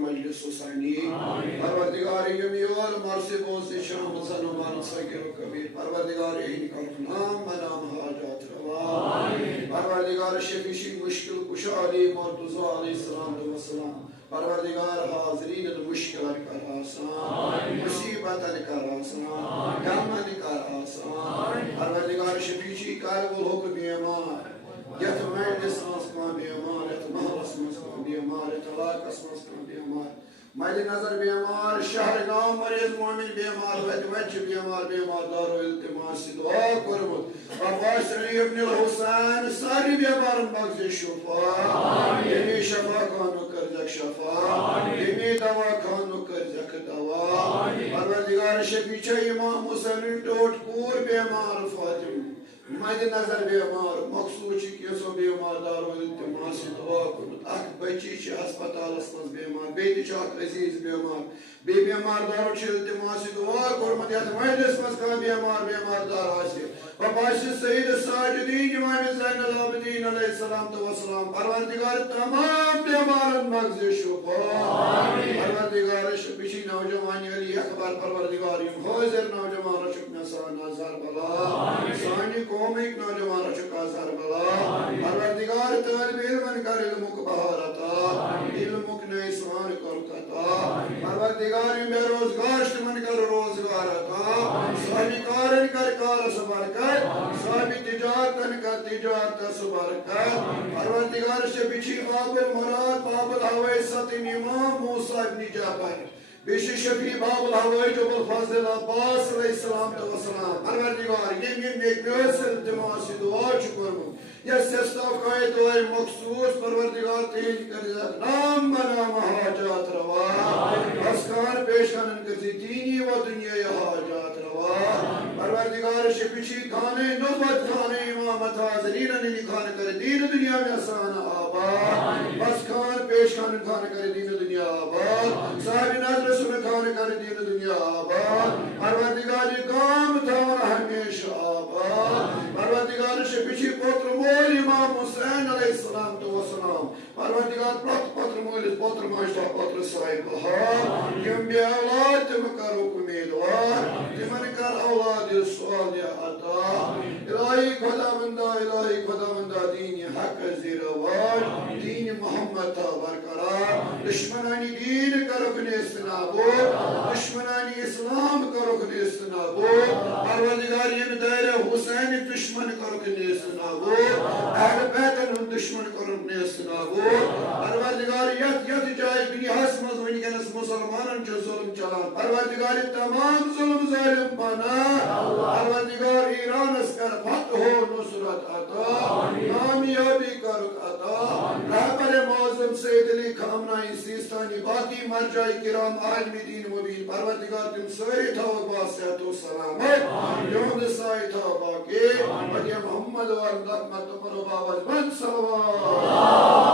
मजलिस हुसैनी परवरदिगार यमी और मरसे बोसे शाम सन मान सगिर कबीर परवरदिगार इनका नाम मनाम हाजत रवा परवरदिगार शफीशी मुश्किल कुशा अली मुर्तज़ा अलैहिस्सलाम व सलाम परवरदिगार हाज़रीन मुश्किल कर आसान मुसीबत कर आसान गम कर आसान परवरदिगार शफीशी काल वो हुक्म बीमार यत मजलिस मस का बीमार यत महरस मस का बीमार यत इलाक़स मस का बीमार मद नजर बीमार शहर गांव मरीज मोमिन बीमार वच बीमार बीमार दारो इल्तिमास दुआ करमुत अब्बास अली इब्न हुसैन सारी बीमारन बख्श शिफा यमी शफा खानो कर जक शफा यमी दवा खानो कर जक दवा परवरदिगार शफीचा इमाम हुसैन टोट कूर बीमार फातिम मद नजर बीमार मखसूस केसो बीमार दारो इल्तिमास दुआ करमुत अख बच्ची अस्पताल मज बीमार बे अजीज बीमार बे बीमार दारो इल्तिमास दुआ करमुत यत मजलिस मज का बीमार बीमार दार आसे अब्बास सईद साजिदीन इमाम ज़ैनुल आबिदीन अलैहिस्सलाम व सलाम परवरदिगार तमाम बीमारन मगज़ शिफा परवरदिगार शफीशी नौजवान अली अकबर परवरदिगार हाजिर नौजवान रशक नसान नजर बला सानी कौमिक नौजवान रशक अजहर बला परवरदिगार तालिब इल्मन कर इल्मुक बहारता इल्मुक ने इस्मान कर कता परवरदिगार बेरोजगार मन कर रोजगार अता सानी कारन कर कार सबर कर सानी तिजारतन कर तिजारत सबर कर परवरदिगार शफीशी बाबुल मुराद बाबुल हवैसत इमाम मूसा इब्न जाफर बिशि शफी बाबुल हवाई जबल फाजिल अब्बास अलैहिस्सलाम व सलाम परवरदिगार यम नेकस इल्तिमास दुआ करमु यस सस्ताव काय दुआ मखसूस परवरदिगार तेज कर नाम बना हाजत रवा अस्कार पेशानन कर दीनी व दुनिया हाजत रवा परवरदिगार शफीशी खाने नौबत खाने इमामत हाज़रीन ने खान कर दीन दुनिया में आसान आबाद बस खान पेश खान कर दीन दुनिया आबाद साहिब नजर सुन खान कर दीन दुनिया आबाद परवरदिगार काम था हमेशा आबाद परवरदिगार शफीशी पुत्र मोल इमाम हुसैन अलैहिस्सलाम व सलाम परवरदिगार पुत्र मोल पुत्र माशा पुत्र साहिब बहार यम बे औलाद तुम करो उम्मीदवार तिमन कर औलाद सवाल अता इलाही खुदावंदा दीन हक ज़िरवाज दीन मोहम्मद था बरकरार दुश्मनानी दीन करुक नेस्तनाबो दुश्मनानी इस्लाम करुक नेस्तनाबो परवरदिगार यम दायरे हुसैन दुश्मन करुक नेस्तनाबो अहल बैतन दुश्मन करुक नेस्तनाबो परवरदिगार यत जाय दुनियास मज वनिकनस मुसलमानन जो जुल्म चलान परवरदिगार तमाम जुल्म जालिम बना परवरदिगार ईरानस कर फतह हो नुसरत अता कामयाबी करुक अता रहबर मौज़म सैयद अली खामनाई सिस्तानी बाकी मरजाई किराम आलमी दीन मुबीन परवरदिगार तुम सारे थाव बासियत व सलामत यौम साई था बाकी वजह मोहम्मद व रहमत पर बावल बन सल्लल्लाहु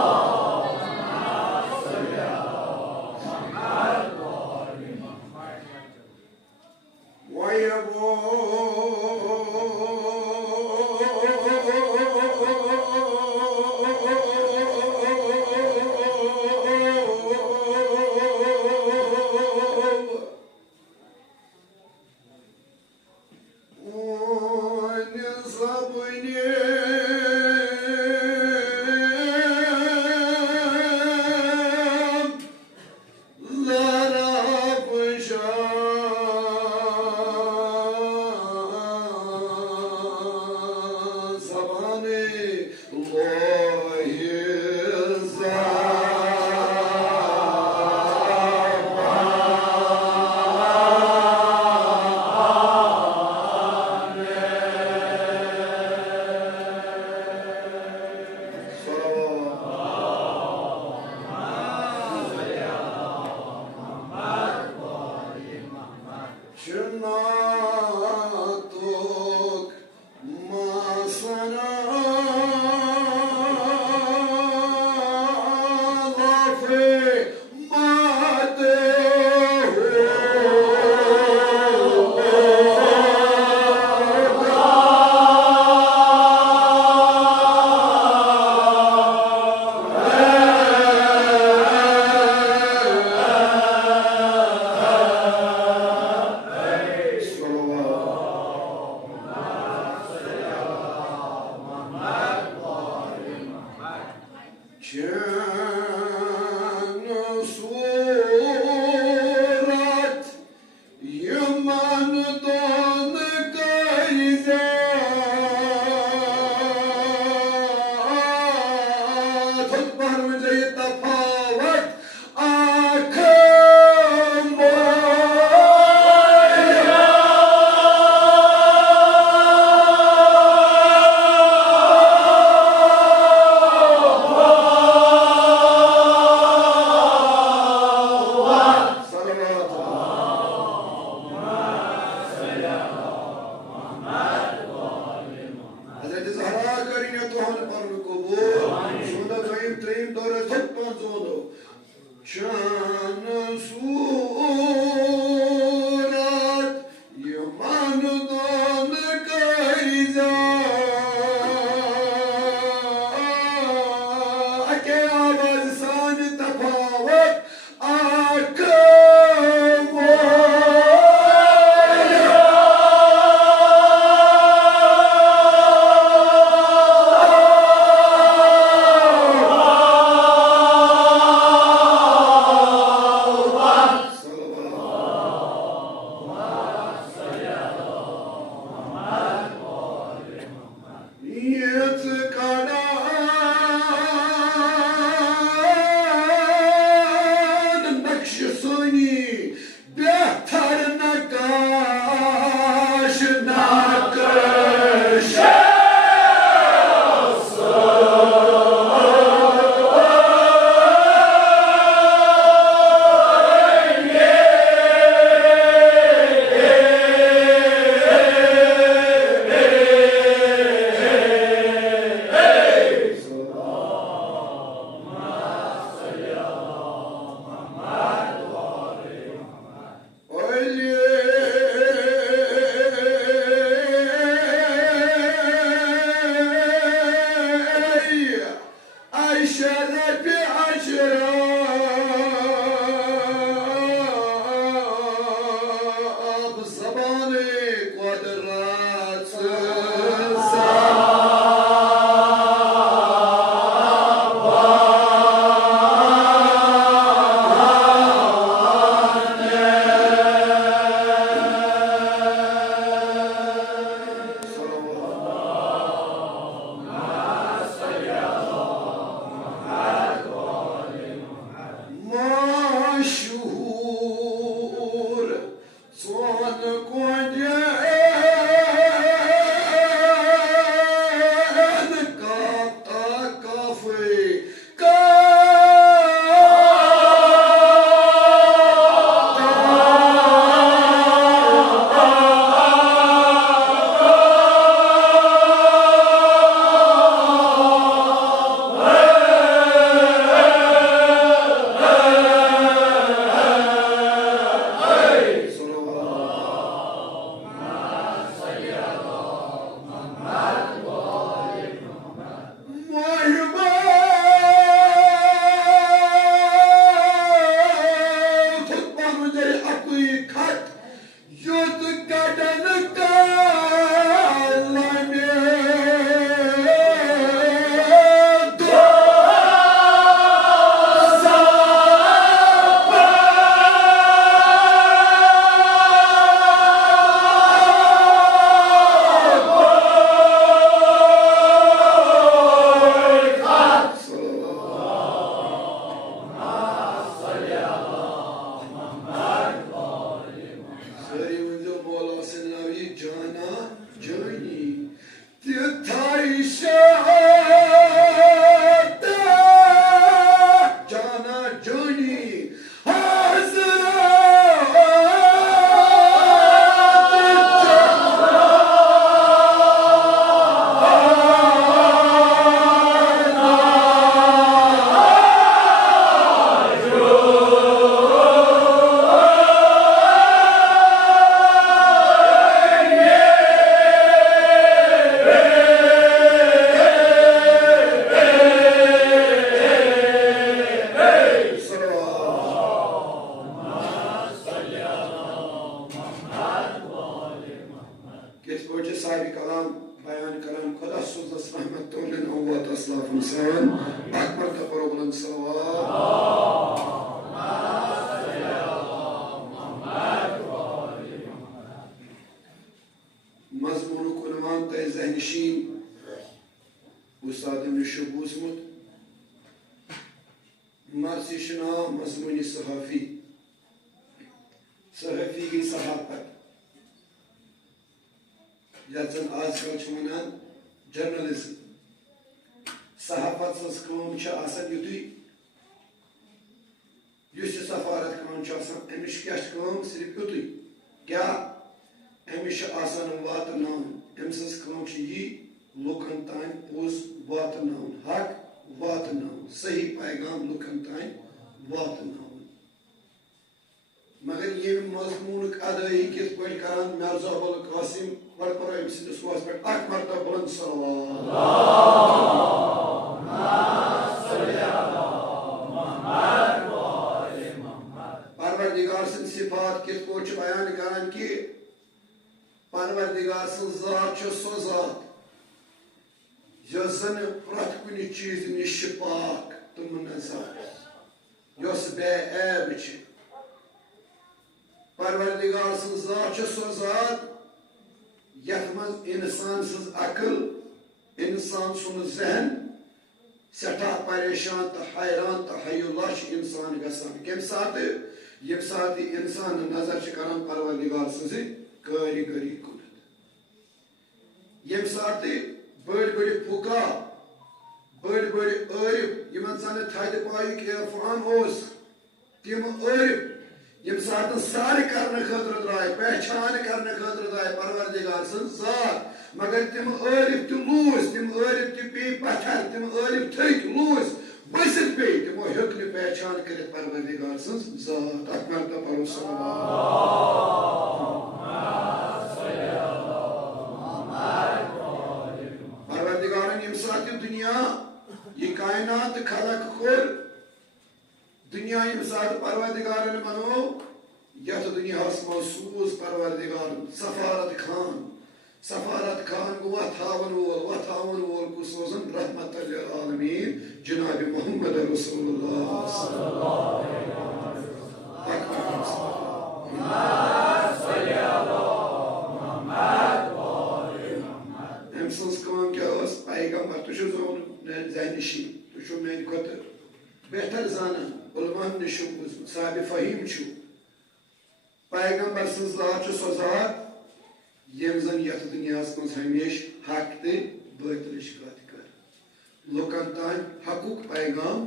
सोनी बेहतर नकाश नक्श मगर ये मजमून अदाई किस पे करान मिर्जा अबुल कासिम पर सिंदस वास पे अक मरतबा बुलंद परवरदिगार सिंद सिफात किस पे बयान करान कि परवरदिगार सिंद ज़ात छ सो ज़ात यस प्रत कुन चीज निश पाक तो मुनज़्ज़ह यस बेऐब छ परवरदिगार सिंद ज़ात छ सो ज़ात यथ मज इंसान सिंज अकल इंसान सुन जहन सठा परेशान तो हैरान तो हयुल्ला इंसान गसान कम सात ये साथ इंसान नजर करान परवरदिगार सजी कारीगरी कुन ये साथ बड़ बड़ फुका बड़ बड़ आरिफ यमन जन थद पायुक इरफान ओस तिम आरिफ यम साथ सार करने खतर द्राय पहचान करने खतर द्राय परवरदिगार सन जात मगर तिम आरिफ तो लूस तिम आरिफ तो पे पत्थर तिम आरिफ थक लूस बसित पे तिमो हेक न पहचान कर परवरदिगार सन जात अकबर का परो परवरदिगारन यम साथ दुनिया ये कायनात खलक खोर दुनिया यम साथ परवरदिगारन मनो यथ दुनिया सूज परवरदिगार सफारत खान को वथावन वोल को सोजन रहमत लिल आलमीन जनाब मोहम्मद रसूलुल्लाह सल्लल्लाहु अलैहि वसल्लम हम संस्कार क्या उस पैगंबर तुझे जोन जानिशी तुझे मेन कोत बेहतर जाना उलमान निशु साहब फहीम छु पैगंबर सल्लल्लाहु अलैहि वसल्लम यम जन यथ दुनिया मज हमेश हक तो बातिल कत कर लुकन तान हकुक पैगाम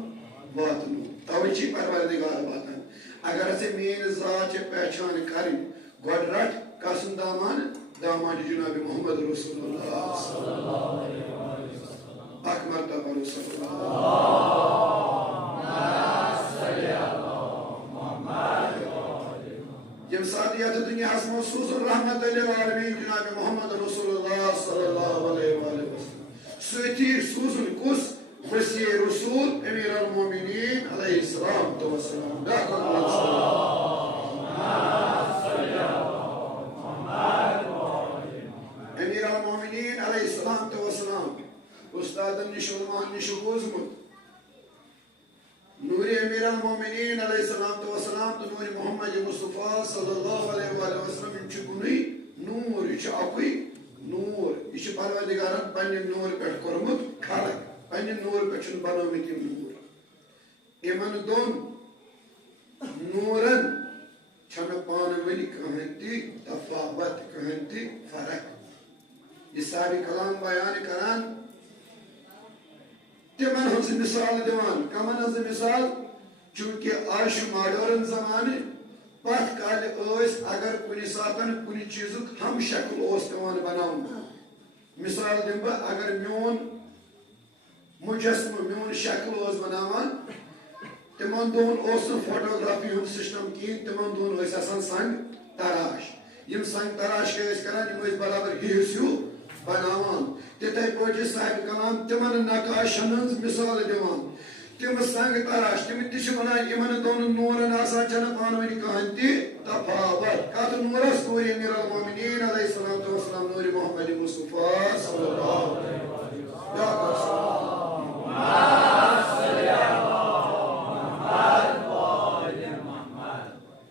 वातनो तवे परवरदिगार वातान अगर असे मेन जात पहचान कर गोड रट कसम दामान जनाब मोहम्मद रसूलुल्लाह सल्लल्लाहु अलैहि वसल्लम अकबर तबरु यम साथ यथ दुनिया महसूस रहमत लिल आलमीन जनाब मोहम्मद रसूलुल्लाह सल्लल्लाहु अलैहि वसल्लम सती सूजुन कुस वसी रसूल अमीर अल मोमिनीन अलैहि सलाम व सलाम अमीर अल मोमिनीन अलैहि सलाम व सलाम उस्ताद निशुमान निशुबुजमुत नूरी अमीर अल मोमिनीन अलैहि सलाम व सलाम तो नूरी मोहम्मद मुस्तफा सल्लल्लाहु अलैहि वसल्लम इन चुकुनी नूर इच अकुई नूर इच परवरदिगारन पन्ने नूर पेट करमुत खलक पन्ने नूर पेट बनोमित नूर इमन दोन नूरन छन पान वली कहंती तफावत कहंती फर्क ये सारी कलाम बयान करान तिमन हंस मिसाल दिवान कमन हंस मिसाल चूंकि आज मॉडर्न जमाने पथ काल अगर कुछ सातन कुछ चीज हम शक्ल पेवान बनाउन मिसाल दिम बह अगर मोन मुजस्म मोन शक्ल बनावान तिमन दोन फोटोग्राफी हम सिस्टम कहें तिमन दोन संग तराश यम संग तराश करान बराबर हिस्स बनावान तिथे पे साहिब कलाम तिमन नकाशन हज मिसाल दिवान तिम संग तराश तिम वन इन दोन नूरन आसान पानी कहन तफावत कत नूरस नूर अमीर अल मोमिनीन अलैहिस्सलातु वस्सलाम नूर मोहम्मद मुस्तफा सल्लल्लाहु अलैहि वसल्लम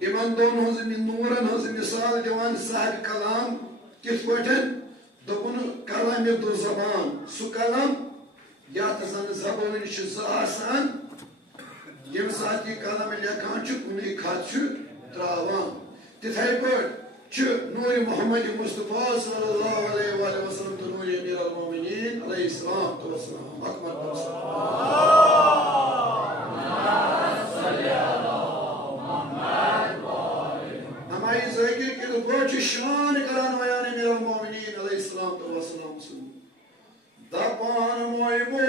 इमन दोन हज नूरन हज मिसाल दिवान साहिब कलाम किथ पठन दोपन कलम दो जबान सु कलम यात जन जबान आसान यम साथ यह कलम लेखान कुन खत त्रावान तिथे पे नूर मोहम्मद मुस्तफा सल्लल्लाहु अलैहि वसल्लम तो नूर अमीर अल मोमिनीन अलैहिस्सलातु वस्सलाम अकबर हमारी ज़ाकिर के बहुत शान करान बयान अमीर अल मोमिनीन अलैहिस्सलातु वस्सलाम सुन दपान मोइबो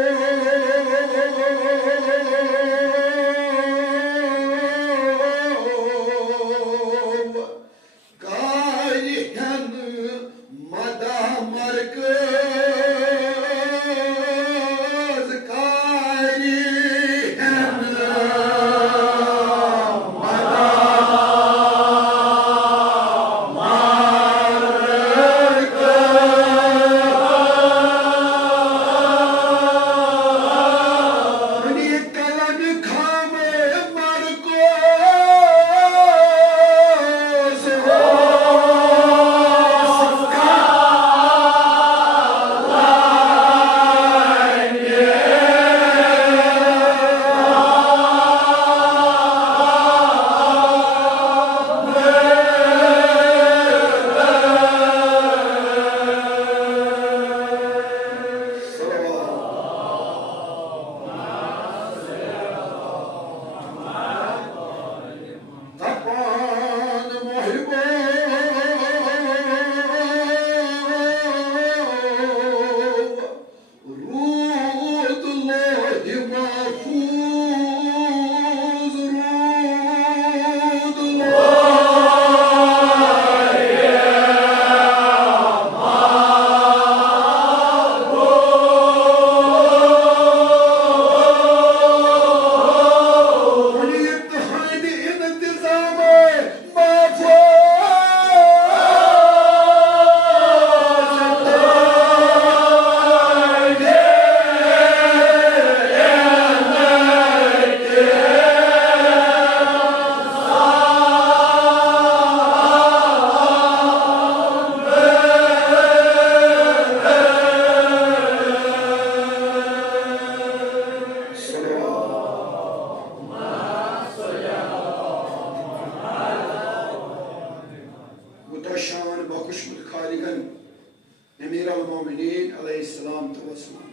अलैहिस्सलाम तो वसलाम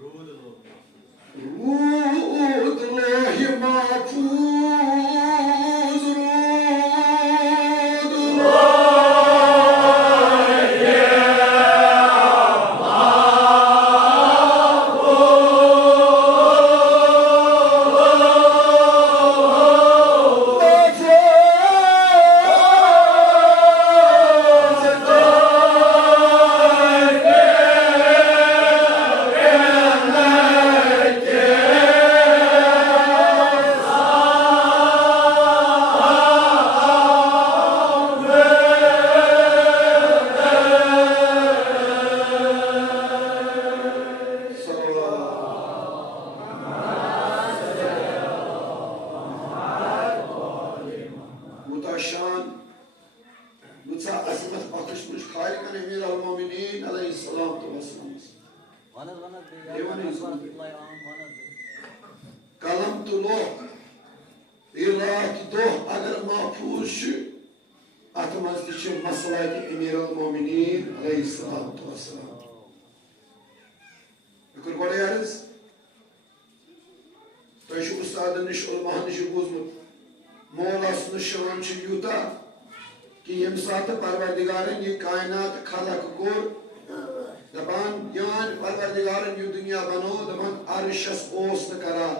रूद लो लोहि महफूज रूद कलम तो लो इलाक दो अगर महफूज अत मज मसला अमीर अल-मोमिनीन अलैहिस्सलातु वस्सलाम कर गो अर्ज तुम उस्ताद नश उलमा नश बूजमुत मौला शान यूता कि यम सात परवरदिगारन यह कायनात खलक कोर दपान यान परवरदिगारन यह दुनिया बनो दपान अर्शस ओस न करार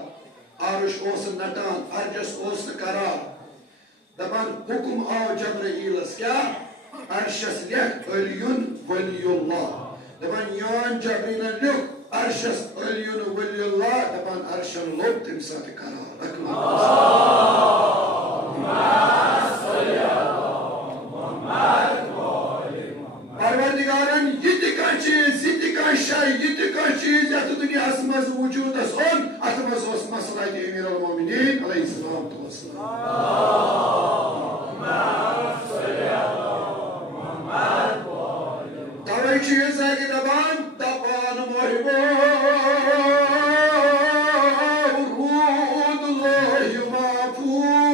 अर्श ओस नटान अर्शस ओस न करार दपान हुक्म आओ जब्राईलस क्या अर्शस लिख अलियुन वलियुल्लाह दपान यान जब्राईलन लिख अर्शस अलियुन वलियुल्लाह दपान अर्शन लोग तम साथ करार परवरदिगारन यह चीज यह चीज यथ दुनिया मज वजूद अत मज मसला अमीर अल-मोमिनीन अलैहिस्सलातु वस्सलाम तवे चीज है कि दबान दबान मोहिबो रूद लोहि महफूज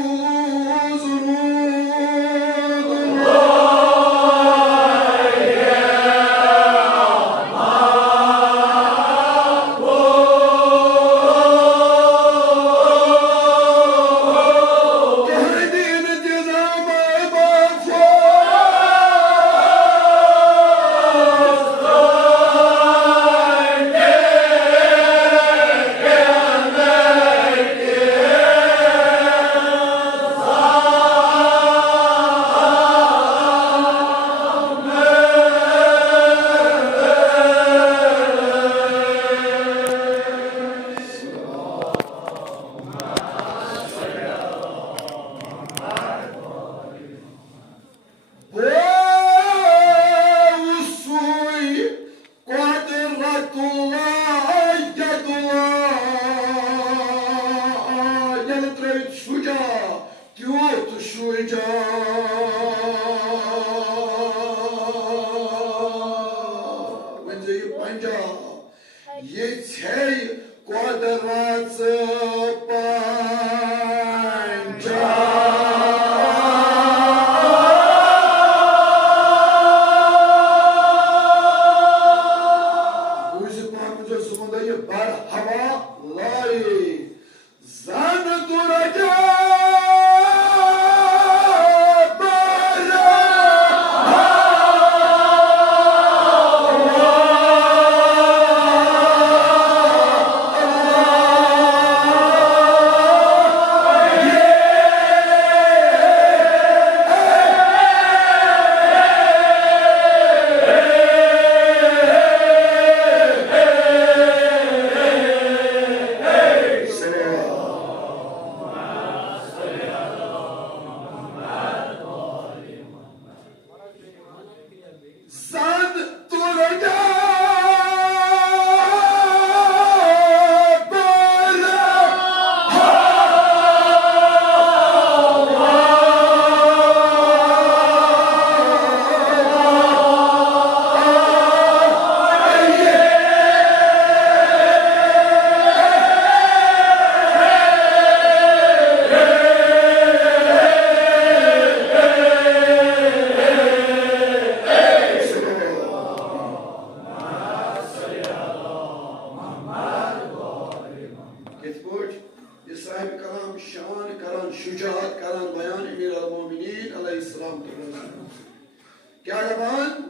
साहिब कलाम शान करान शुजात करान बयान अमीर अल-मोमिनीन अलैहिस्सलाम क्या जबान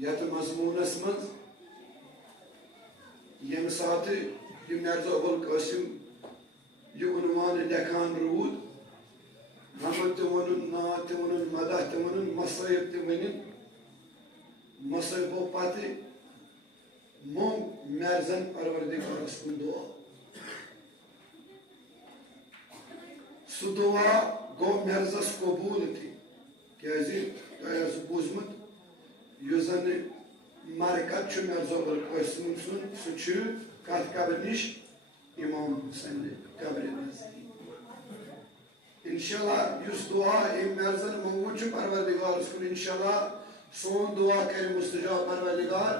यत मजमूनस मज यम साथ मिर्जा अबुल कासिम यह उन्वान लेखान रूद हमद तो वन नात तो वन मदह तो वन मसयब तो वन मसयबो पते मोम मेर्जन परवरदिगारस कुन दुआ सु दुआ गो मेर्जस कबूल थी क्या बुजमत युजन मरकत मिर्जा अबुल कासिम सुन सह कत कब्र निश इमाम हुसैन कब्र नजदीक इंशाल्लाह युस दुआ मेर्जन मंगू परवरदिगारस कुन इंशाल्लाह सोन दुआ कर मुस्तजाब परवरदिगार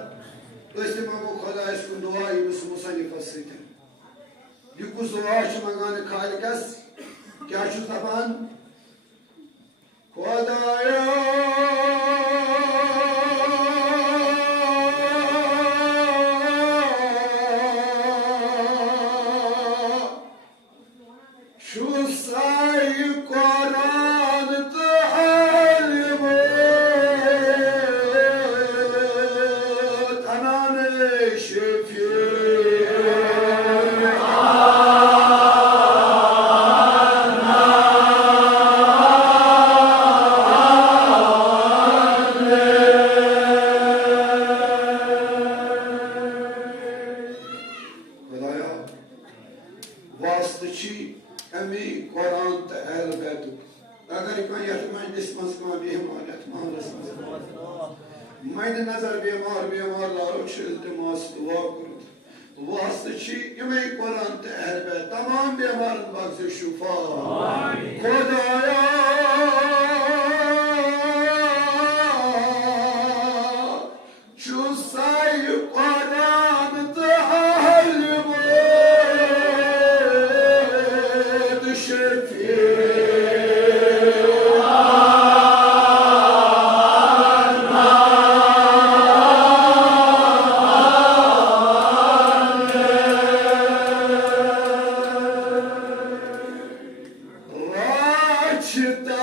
तो मंगो खुदायस कुन दुआ यस मुसन्निफस सत यह कुछ दुआ मंगान खालिकस क्या दपान खुदाया नजर बेमार बेमार लारो इल्तिमास दुआ करो वास्ते इमे कुरान ते अहल बैत तमाम बेमार बख्श शिफा खुदाया चुसाई कुरान ते अहल बैत Shafi Chita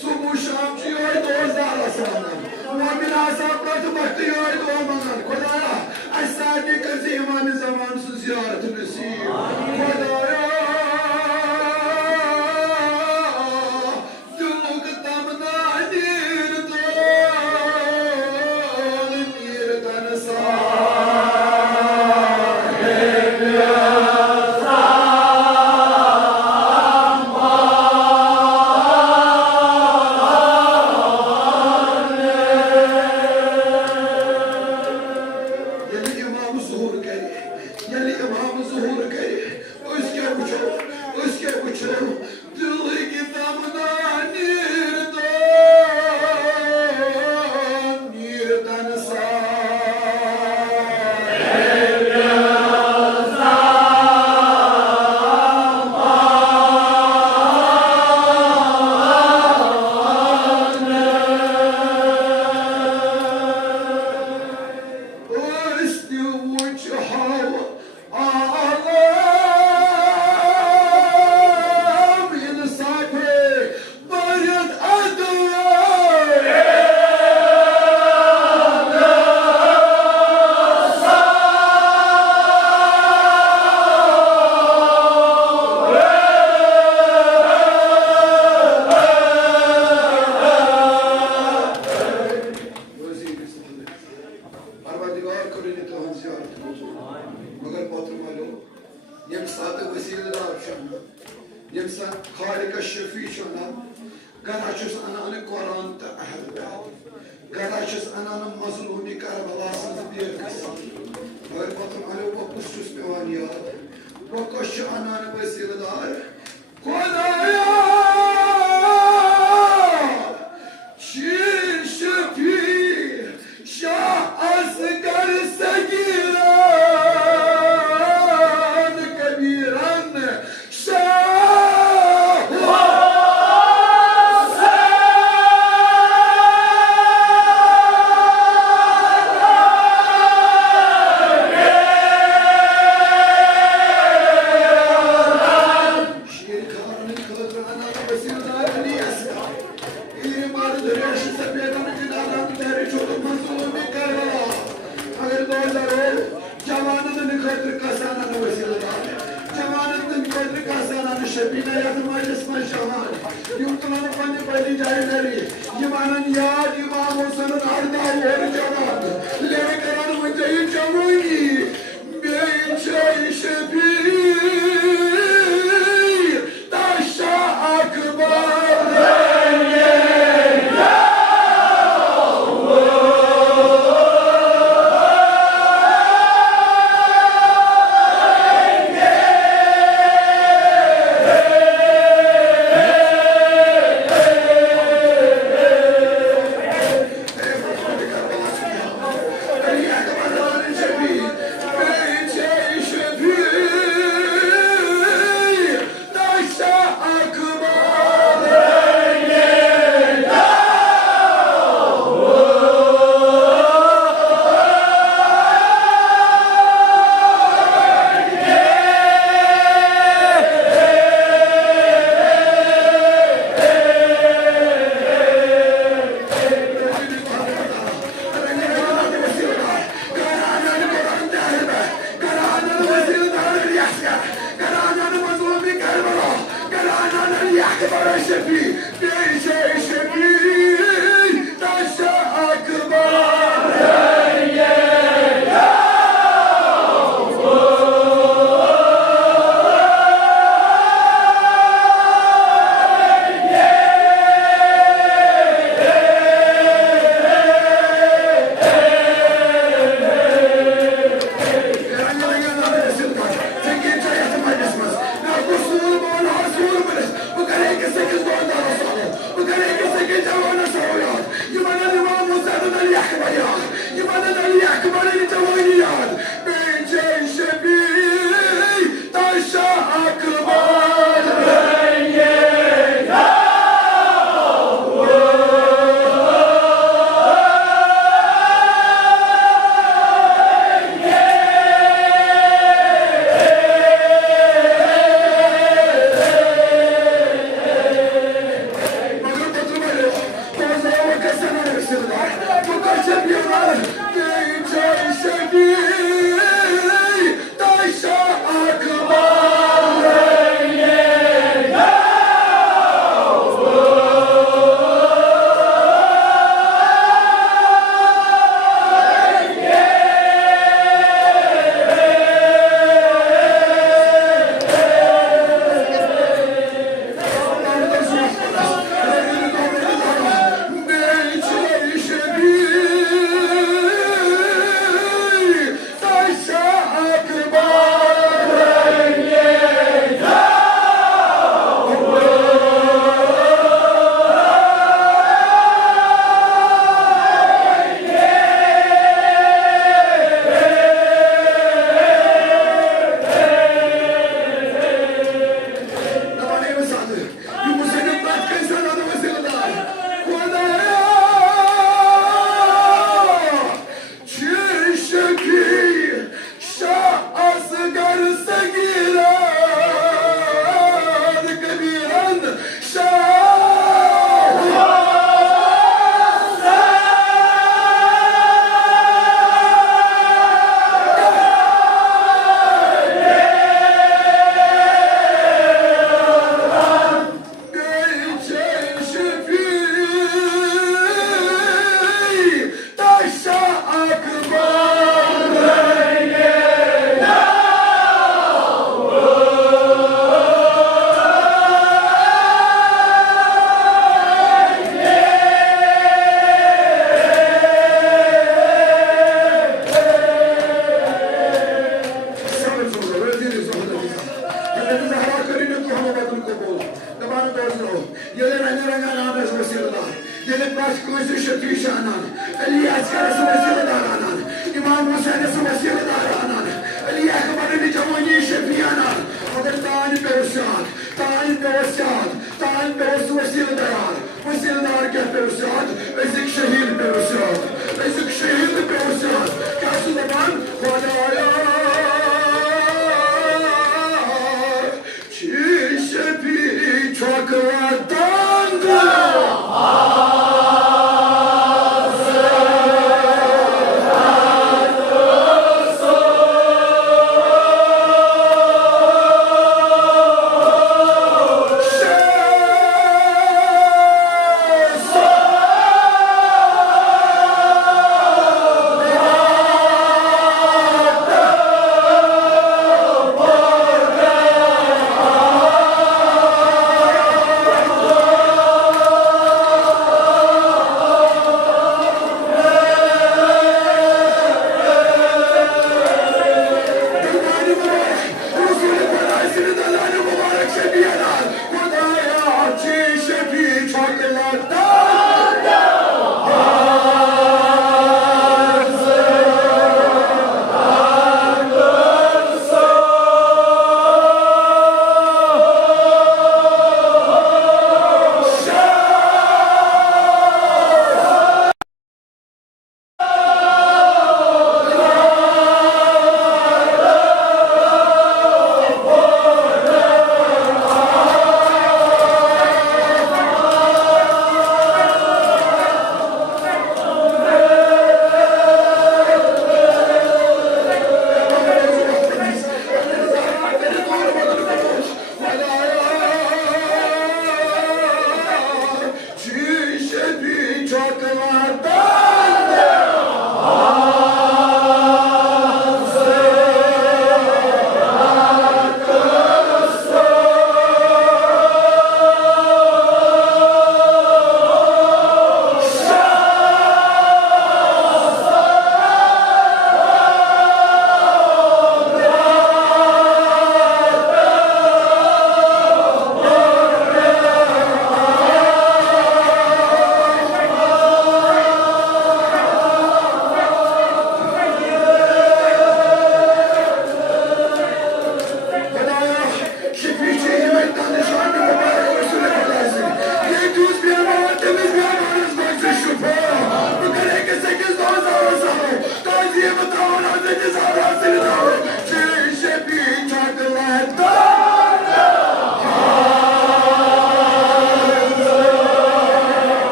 Subuh şam çıkıyor dozlar aslanlar. Muammin asap bırakıp bakıyor doğmanlar. Kodaya asadi kızı imanı zamansız ziyaretini siyim. Kodaya dülük damına nirdan Başkımızı şefişanan, Ali Asker'e vesile daranan, İmam Hüseyin'e vesile daranan, Ali Akbar'ı camani şefiyanan, Adırtani Bevrusat, Tani Bevrusat, Tani Bevrus vesile daran, vesile dargah Bevrusat, Ezik şehir Bevrusat, Ezik şehir Bevrusat, Kâsı zaman Kudaya, Çi şefi çoklardandır.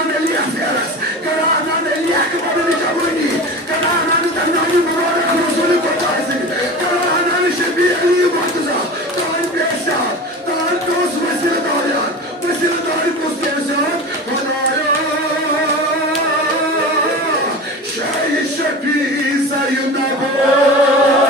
Kanaan Elias Eras, Kanaan Elias Kabani Kabuni, Kanaan Tanani Murada Kusuli Kotasi, Kanaan Shebi Ali Batuza, Tan Pesa, Tan Kos Vesilidarian, Vesilidari Kustesan, Hanaya, Shay Shebi Sayunabo.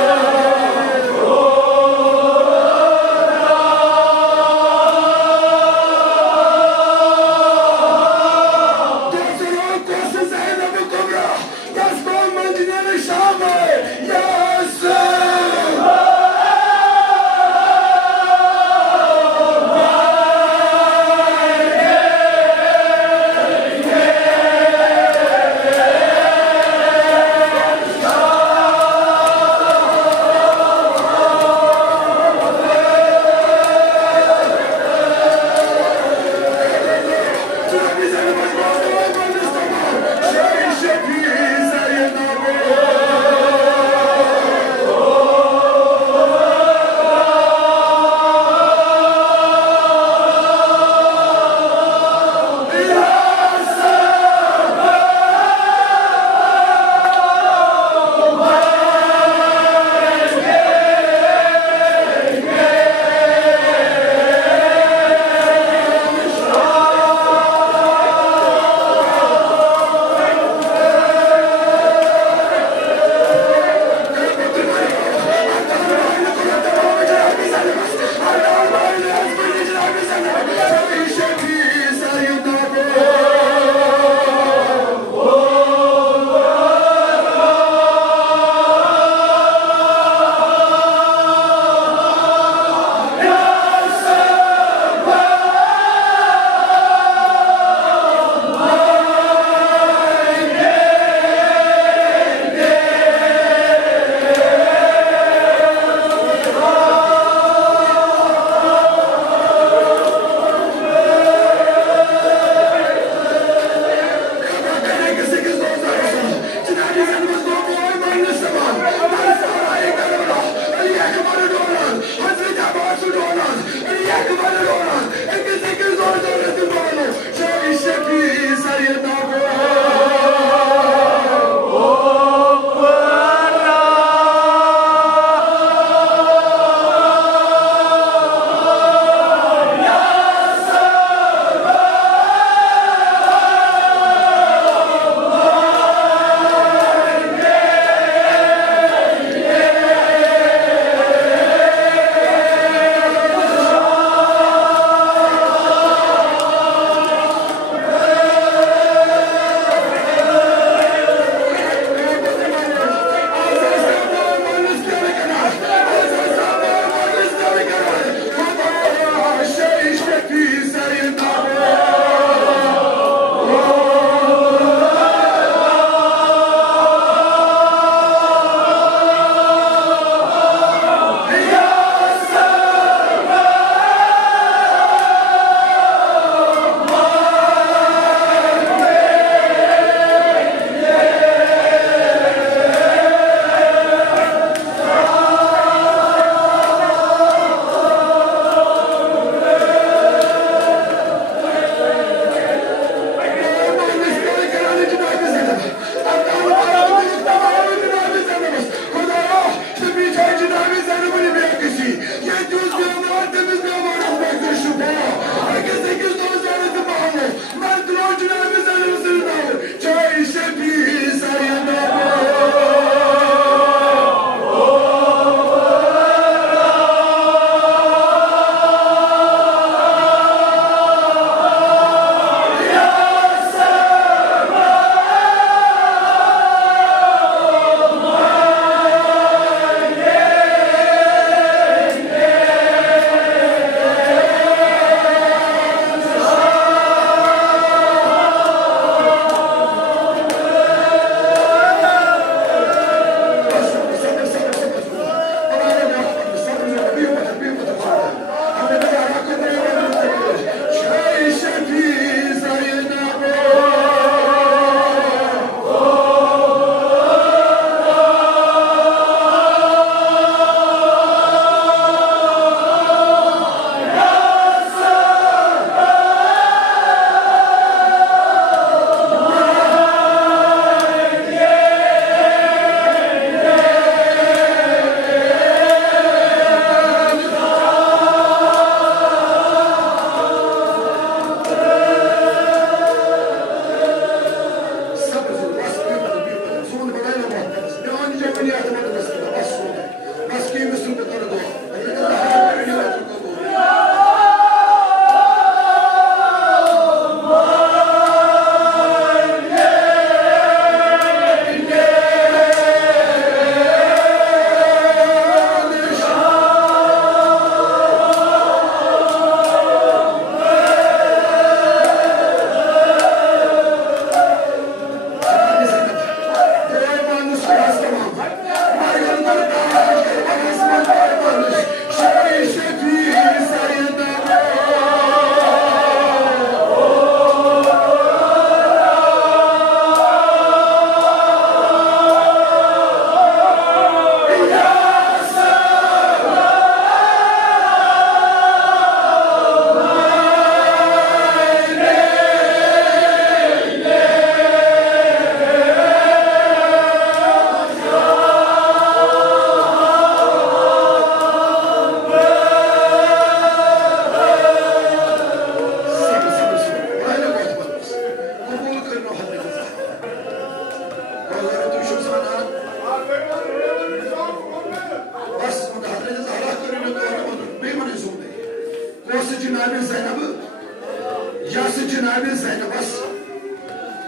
जनाब ज़ैनबस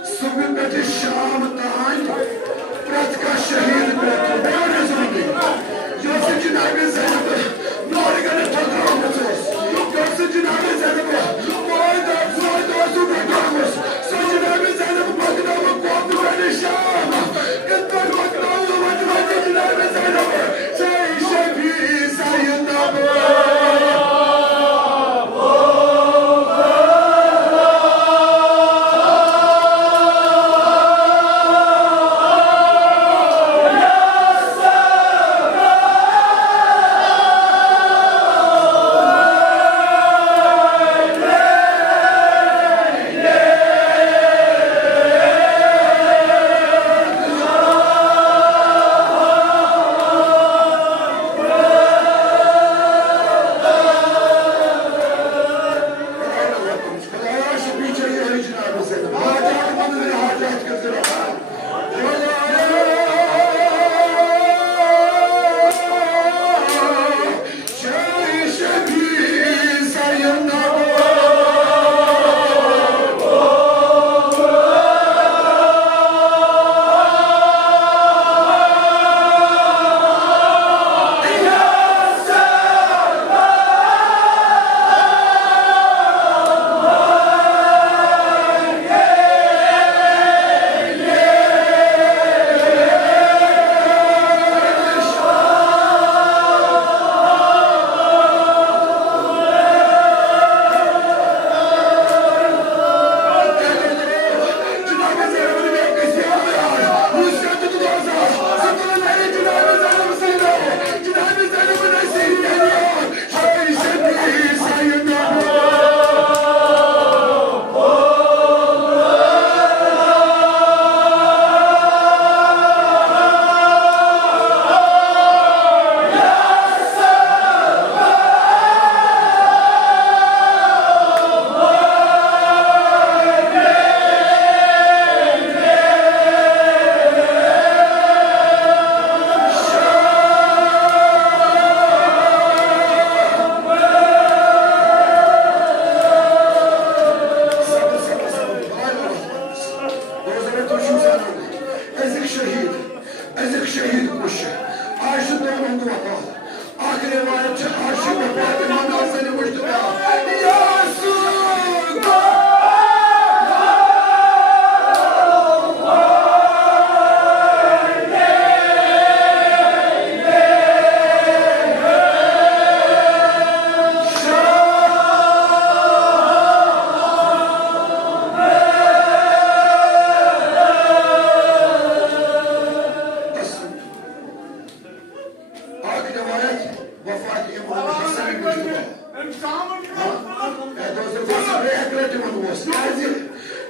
सुबह पे शाम तान प्रत का शहीद बेटो बेवड़े सुनती जोसे जनाब ज़ैनब नौरगन ठगराव मचोस जोसे जनाब ज़ैनब कोई दोस्तों ठगरावस सो जनाब ज़ैनब मकदम कोत पे शाम कितना मकदम जनाब ज़ैनब जय शफी सैयदना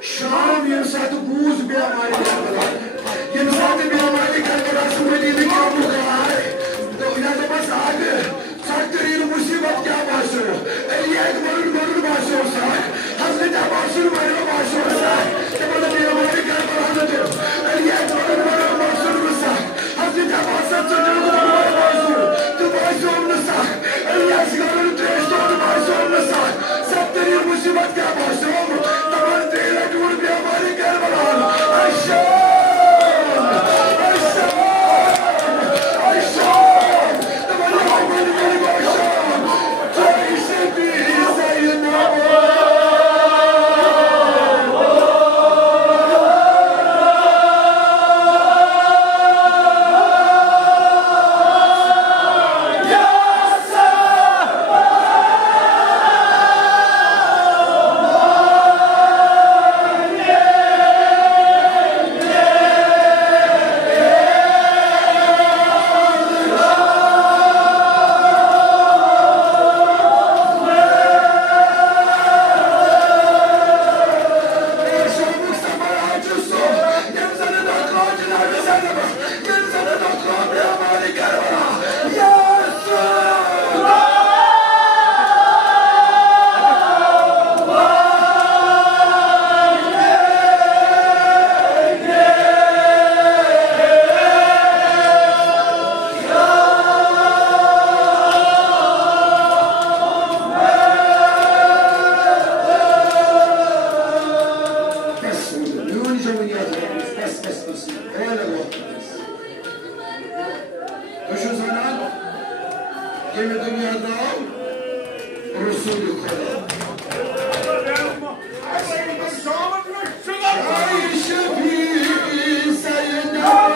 शाम ये साथ बूझ बे हमारे ये साथ बे हमारे घर का सुमनी में क्या मुखा है तो यहाँ तो बस आगे सातरीन मुसीबत क्या बाशो ये एक मरुन बाशो साथ हमने क्या बाशो मरुन बाशो साथ तो बोले बे हमारे घर पर आने दो ये एक मरुन बाशो साथ हमने क्या बाशो चलो बाशो तो बाशो न साथ ये सिगारेट टेस्ट तो बाशो न साथ सातरीन मुसीबत क्या बाशो हमारे घर वाला अच्छा Esmesi. Öyle korktunuz. Düşünsene. Gemi dünyada Resulü kadar. Ay şefi seyyidina.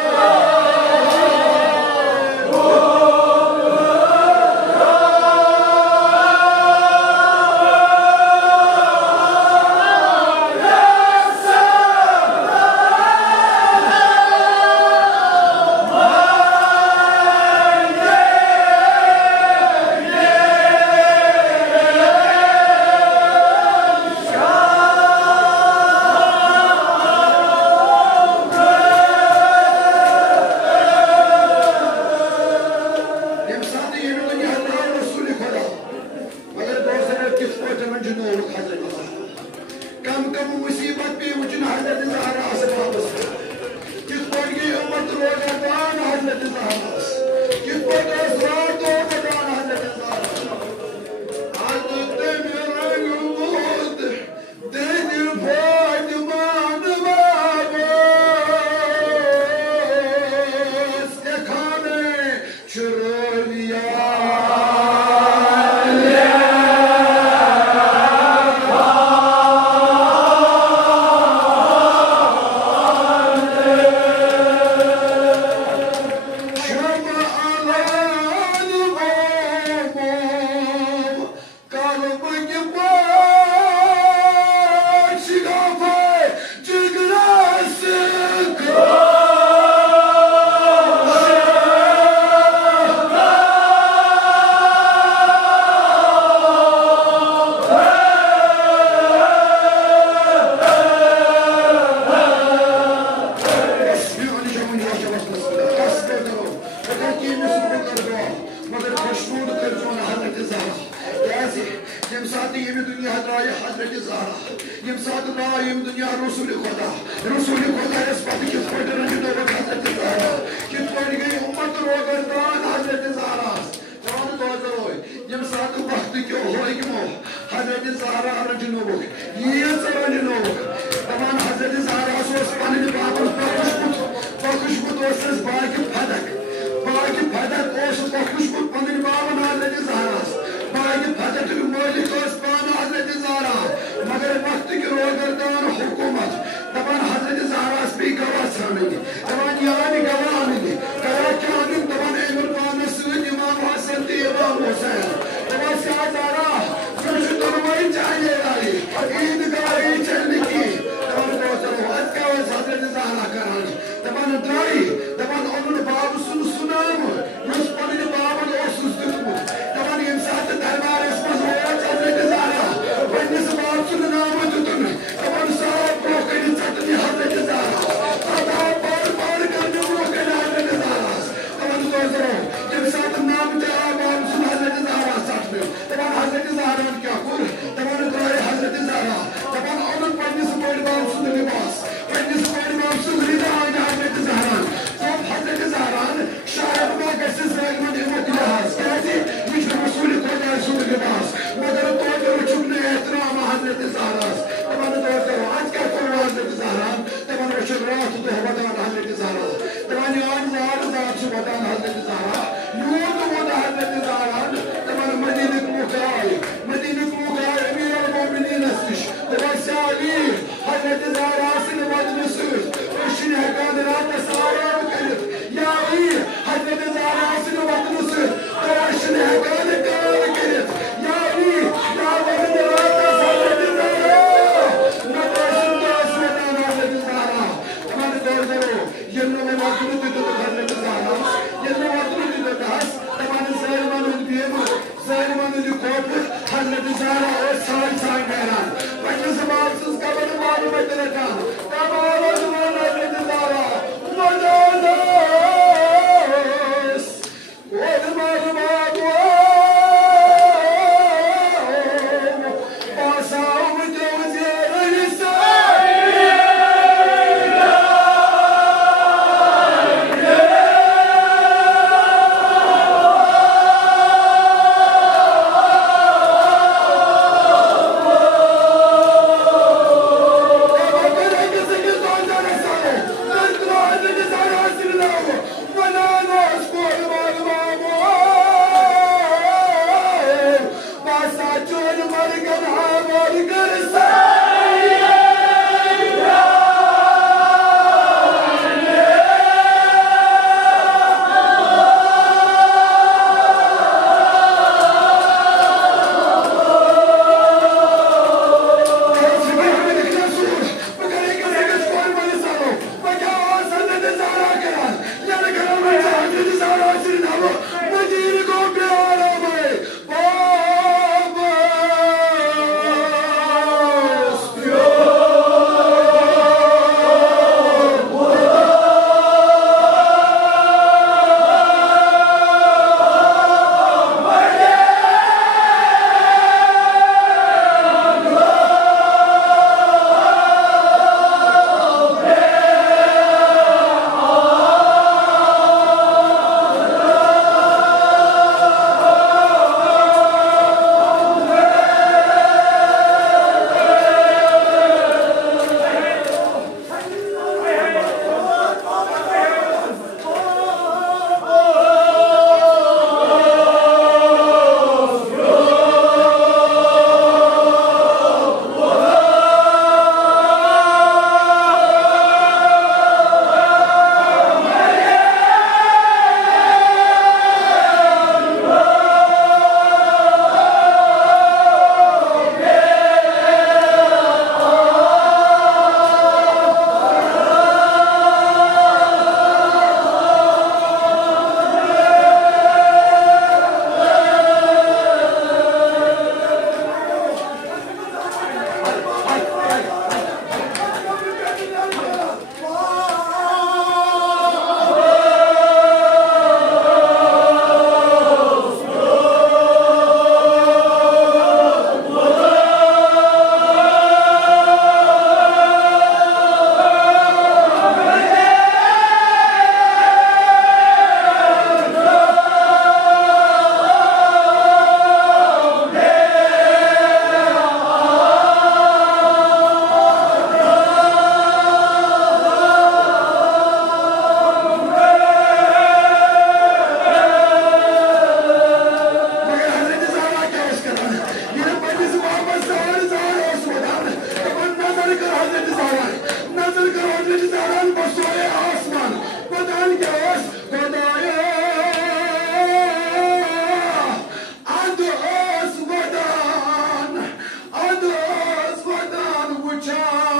Hazreti Zahran. Nazır kıl Hazreti Zahran boşluğa asman. Vadan gavas vadaya. Adı az vadan. Adı az vadan uçan.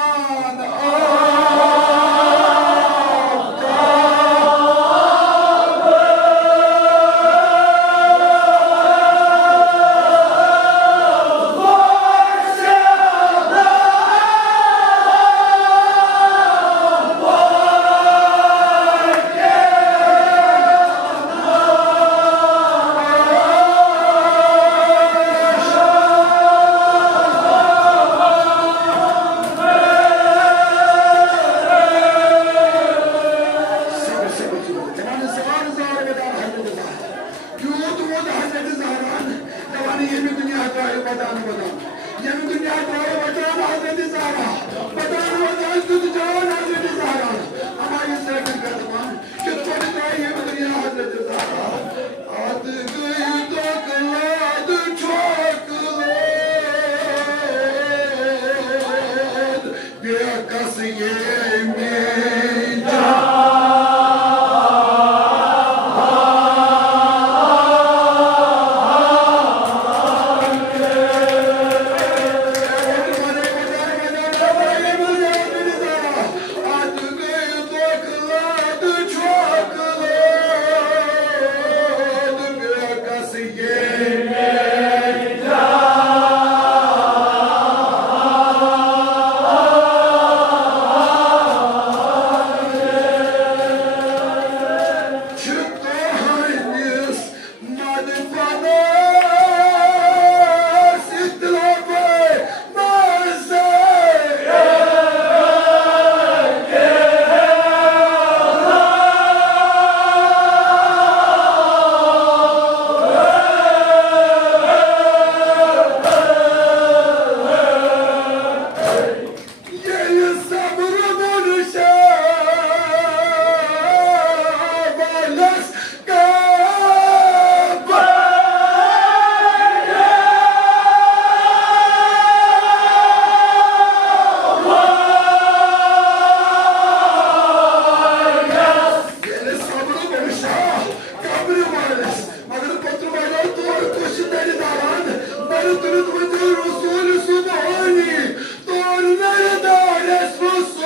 Rasul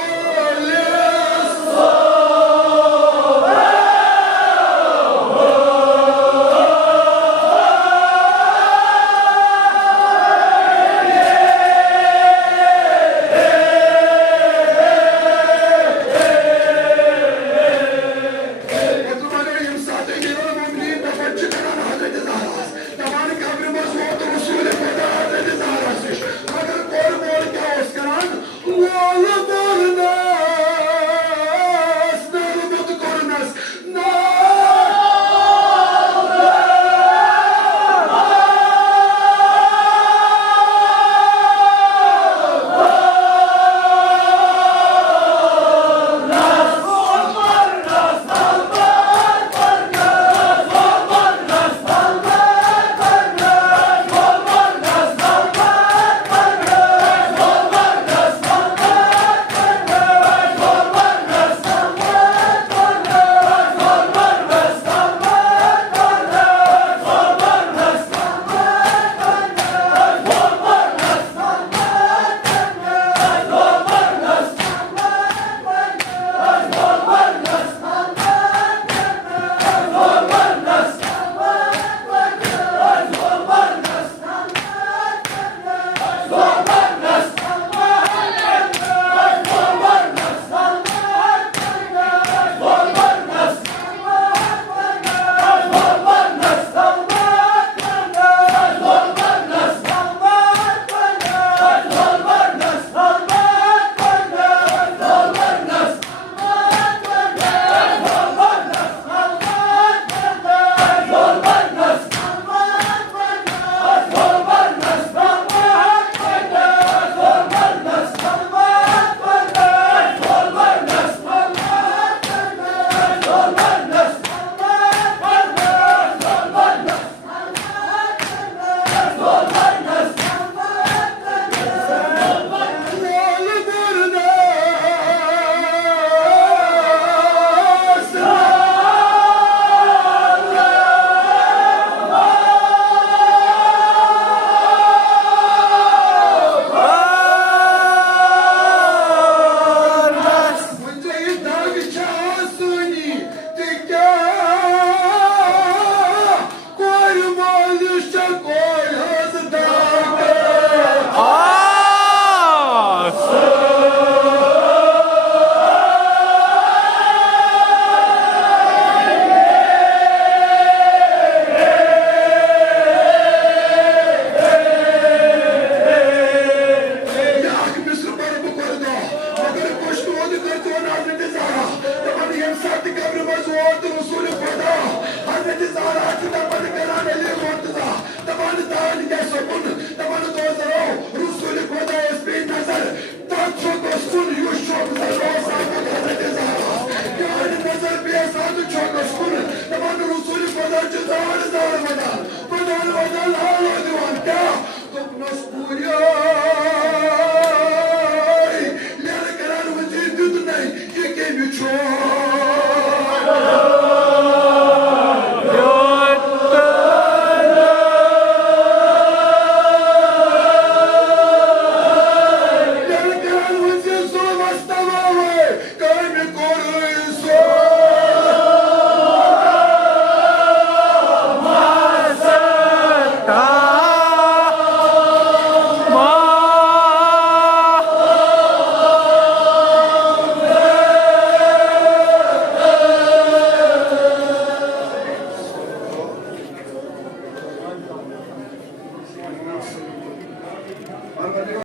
Kami koru